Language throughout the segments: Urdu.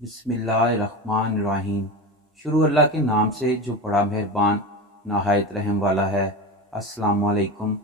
بسم اللہ الرحمن الرحیم۔ شروع اللہ کے نام سے جو بڑا مہربان نہایت رحم والا ہے۔ السلام علیکم۔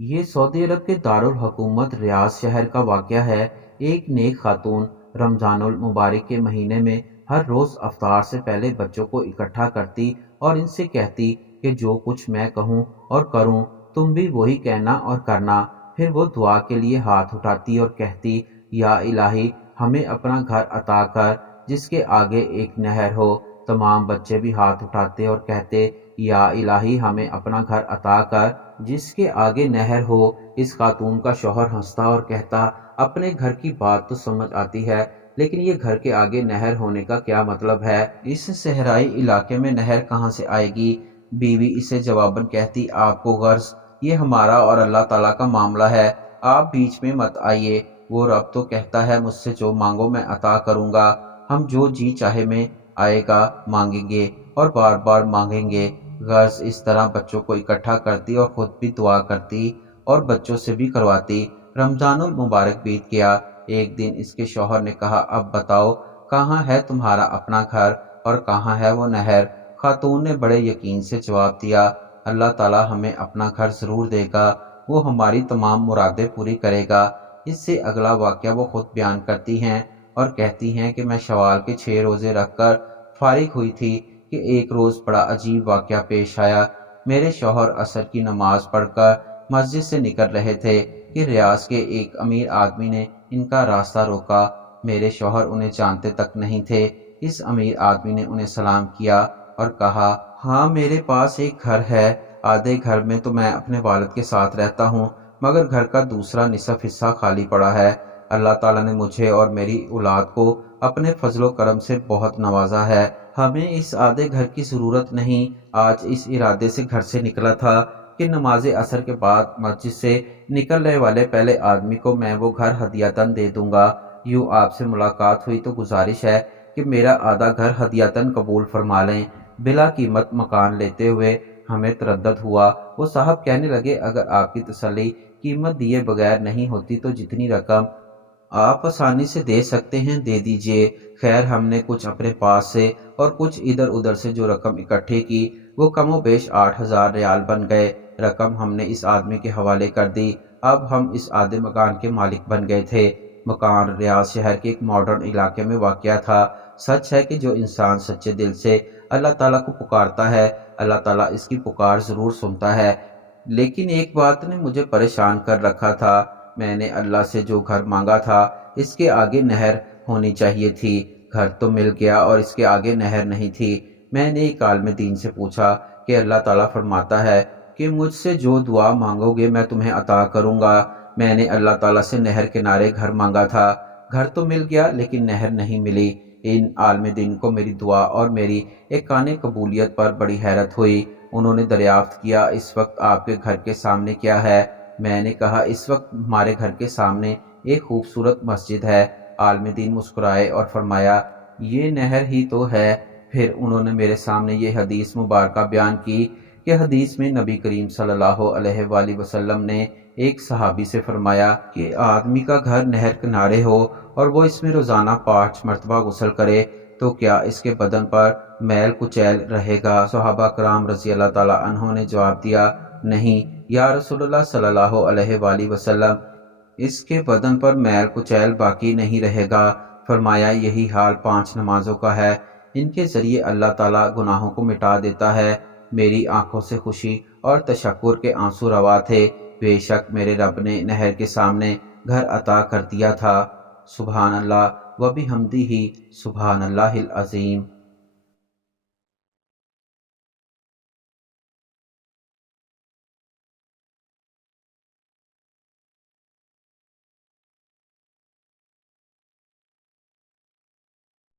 یہ سعودی عرب کے دارالحکومت ریاض شہر کا واقعہ ہے۔ ایک نیک خاتون رمضان المبارک کے مہینے میں ہر روز افطار سے پہلے بچوں کو اکٹھا کرتی اور ان سے کہتی کہ جو کچھ میں کہوں اور کروں تم بھی وہی کہنا اور کرنا۔ پھر وہ دعا کے لیے ہاتھ اٹھاتی اور کہتی، یا الہی ہمیں اپنا گھر عطا کر جس کے آگے ایک نہر ہو۔ تمام بچے بھی ہاتھ اٹھاتے اور کہتے، یا الہی ہمیں اپنا گھر عطا کر جس کے آگے نہر ہو۔ اس خاتون کا شوہر ہنستا اور کہتا، اپنے گھر کی بات تو سمجھ آتی ہے، لیکن یہ گھر کے آگے نہر ہونے کا کیا مطلب ہے؟ اس صحرائی علاقے میں نہر کہاں سے آئے گی؟ بیوی اسے جواباً کہتی، آپ کو غرض یہ ہمارا اور اللہ تعالیٰ کا معاملہ ہے، آپ بیچ میں مت آئیے۔ وہ رب تو کہتا ہے مجھ سے جو مانگو میں عطا کروں گا۔ ہم جو جی چاہے میں آئے گا مانگیں گے اور بار بار مانگیں گے۔ غرض اس طرح بچوں کو اکٹھا کرتی اور خود بھی دعا کرتی اور بچوں سے بھی کرواتی۔ رمضان المبارک بیت گیا۔ ایک دن اس کے شوہر نے کہا، اب بتاؤ کہاں ہے تمہارا اپنا گھر اور کہاں ہے وہ نہر؟ خاتون نے بڑے یقین سے جواب دیا، اللہ تعالیٰ ہمیں اپنا گھر ضرور دے گا، وہ ہماری تمام مرادیں پوری کرے گا۔ اس سے اگلا واقعہ وہ خود بیان کرتی ہیں اور کہتی ہیں کہ میں شوال کے 6 روزے رکھ کر فارغ ہوئی تھی کہ ایک روز بڑا عجیب واقعہ پیش آیا۔ میرے شوہر عصر کی نماز پڑھ کر مسجد سے نکل رہے تھے کہ ریاض کے ایک امیر آدمی نے ان کا راستہ روکا۔ میرے شوہر انہیں جانتے تک نہیں تھے۔ اس امیر آدمی نے انہیں سلام کیا اور کہا، ہاں میرے پاس ایک گھر ہے، آدھے گھر میں تو میں اپنے والد کے ساتھ رہتا ہوں، مگر گھر کا دوسرا نصف حصہ خالی پڑا ہے۔ اللہ تعالیٰ نے مجھے اور میری اولاد کو اپنے فضل و کرم سے بہت نوازا ہے، ہمیں اس آدھے گھر کی ضرورت نہیں۔ آج اس ارادے سے گھر سے نکلا تھا کہ نماز عصر کے بعد مسجد سے نکلنے والے پہلے آدمی کو میں وہ گھر ہدیۃً دے دوں گا۔ یوں آپ سے ملاقات ہوئی تو گزارش ہے کہ میرا آدھا گھر ہدیۃً قبول فرما لیں۔ بلا قیمت مکان لیتے ہوئے ہمیں تردد ہوا۔ وہ صاحب کہنے لگے، اگر آپ کی تسلی قیمت دیے بغیر نہیں ہوتی تو جتنی رقم آپ آسانی سے دے سکتے ہیں دے دیجئے۔ خیر ہم نے کچھ اپنے پاس سے اور کچھ ادھر ادھر سے جو رقم اکٹھی کی وہ کم و بیش 8,000 ریال بن گئے۔ رقم ہم نے اس آدمی کے حوالے کر دی۔ اب ہم اس آدھے مکان کے مالک بن گئے تھے۔ مکان ریاض شہر کے ایک ماڈرن علاقے میں واقع تھا۔ سچ ہے کہ جو انسان سچے دل سے اللہ تعالیٰ کو پکارتا ہے، اللہ تعالیٰ اس کی پکار ضرور سنتا ہے۔ لیکن ایک بات نے مجھے پریشان کر رکھا تھا۔ میں نے اللہ سے جو گھر مانگا تھا اس کے آگے نہر ہونی چاہیے تھی۔ گھر تو مل گیا اور اس کے آگے نہر نہیں تھی۔ میں نے ایک عالم دین سے پوچھا کہ اللہ تعالیٰ فرماتا ہے کہ مجھ سے جو دعا مانگو گے میں تمہیں عطا کروں گا۔ میں نے اللہ تعالیٰ سے نہر کنارے گھر مانگا تھا، گھر تو مل گیا لیکن نہر نہیں ملی۔ ان عالم دین کو میری دعا اور میری ایک قبولیت پر بڑی حیرت ہوئی۔ انہوں نے دریافت کیا، اس وقت آپ کے گھر کے سامنے کیا ہے؟ میں نے کہا، اس وقت ہمارے گھر کے سامنے ایک خوبصورت مسجد ہے۔ عالم دین مسکرائے اور فرمایا، یہ نہر ہی تو ہے۔ پھر انہوں نے میرے سامنے یہ حدیث مبارکہ بیان کی کہ حدیث میں نبی کریم صلی اللہ علیہ وآلہ وسلم نے ایک صحابی سے فرمایا کہ آدمی کا گھر نہر کنارے ہو اور وہ اس میں روزانہ 5 مرتبہ غسل کرے تو کیا اس کے بدن پر میل کچیل رہے گا؟ صحابہ کرام رضی اللہ تعالیٰ عنہ نے جواب دیا، نہیں یا رسول اللہ صلی اللہ علیہ وآلہ وسلم، اس کے بدن پر میل کچیل باقی نہیں رہے گا۔ فرمایا، یہی حال 5 نمازوں کا ہے، ان کے ذریعے اللہ تعالیٰ گناہوں کو مٹا دیتا ہے۔ میری آنکھوں سے خوشی اور تشکر کے آنسو روا تھے۔ بے شک میرے رب نے نہر کے سامنے گھر عطا کر دیا تھا۔ سبحان اللہ و بحمدہ، سبحان اللہ العظیم۔